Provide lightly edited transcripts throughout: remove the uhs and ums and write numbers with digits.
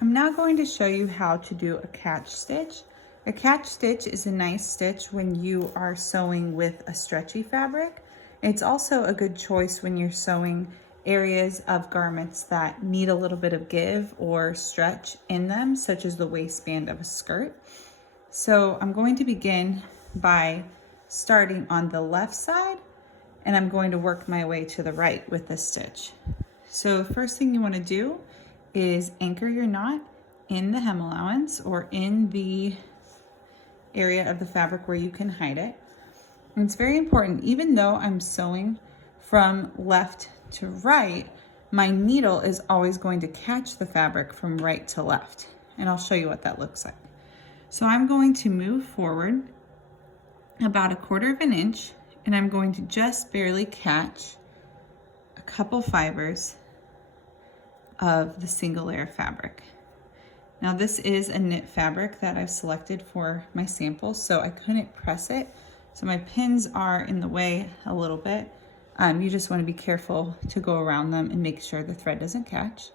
I'm now going to show you how to do a catch stitch. A catch stitch is a nice stitch when you are sewing with a stretchy fabric. It's also a good choice when you're sewing areas of garments that need a little bit of give or stretch in them, such as the waistband of a skirt. So I'm going to begin by starting on the left side, and I'm going to work my way to the right with this stitch. So first thing you want to do is anchor your knot in the hem allowance or in the area of the fabric where you can hide it. And it's very important, even though I'm sewing from left to right, my needle is always going to catch the fabric from right to left. And I'll show you what that looks like. So I'm going to move forward about 1/4 of an inch, and I'm going to just barely catch a couple fibers of the single layer fabric. Now this is a knit fabric that I've selected for my sample, so I couldn't press it. So my pins are in the way a little bit. You just want to be careful to go around them and make sure the thread doesn't catch.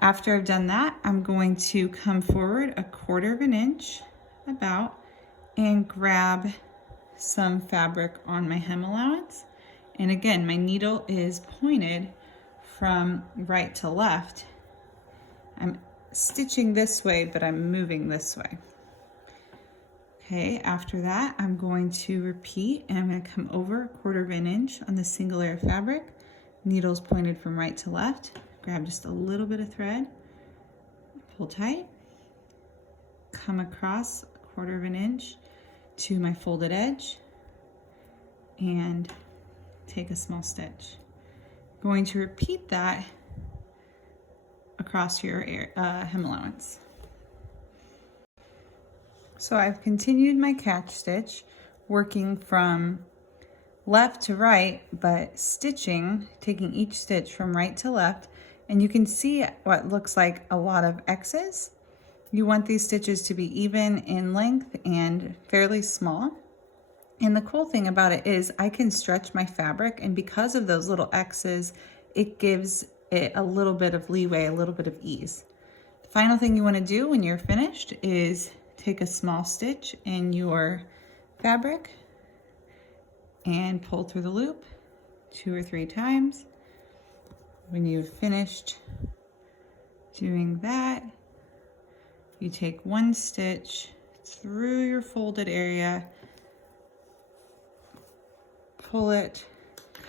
After I've done that, I'm going to come forward 1/4 of an inch about and grab some fabric on my hem allowance. And again, my needle is pointed from right to left. I'm stitching this way, but I'm moving this way. Okay, after that, I'm going to repeat, and I'm going to come over 1/4 of an inch on the single layer fabric. Needle's pointed from right to left. Grab just a little bit of thread, pull tight, come across 1/4 of an inch to my folded edge, and take a small stitch. Going to repeat that across your hem allowance. So I've continued my catch stitch, working from left to right, but stitching, taking each stitch from right to left, and you can see what looks like a lot of X's. You want these stitches to be even in length and fairly small. And the cool thing about it is I can stretch my fabric, and because of those little X's, it gives it a little bit of leeway, a little bit of ease. The final thing you want to do when you're finished is take a small stitch in your fabric and pull through the loop 2 or 3 times. When you've finished doing that, you take one stitch through your folded area, pull it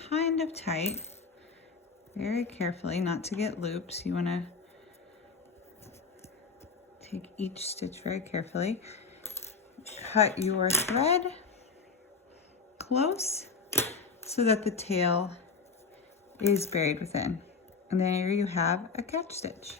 kind of tight, very carefully, not to get loops. You want to take each stitch very carefully. Cut your thread close so that the tail is buried within. And there you have a catch stitch.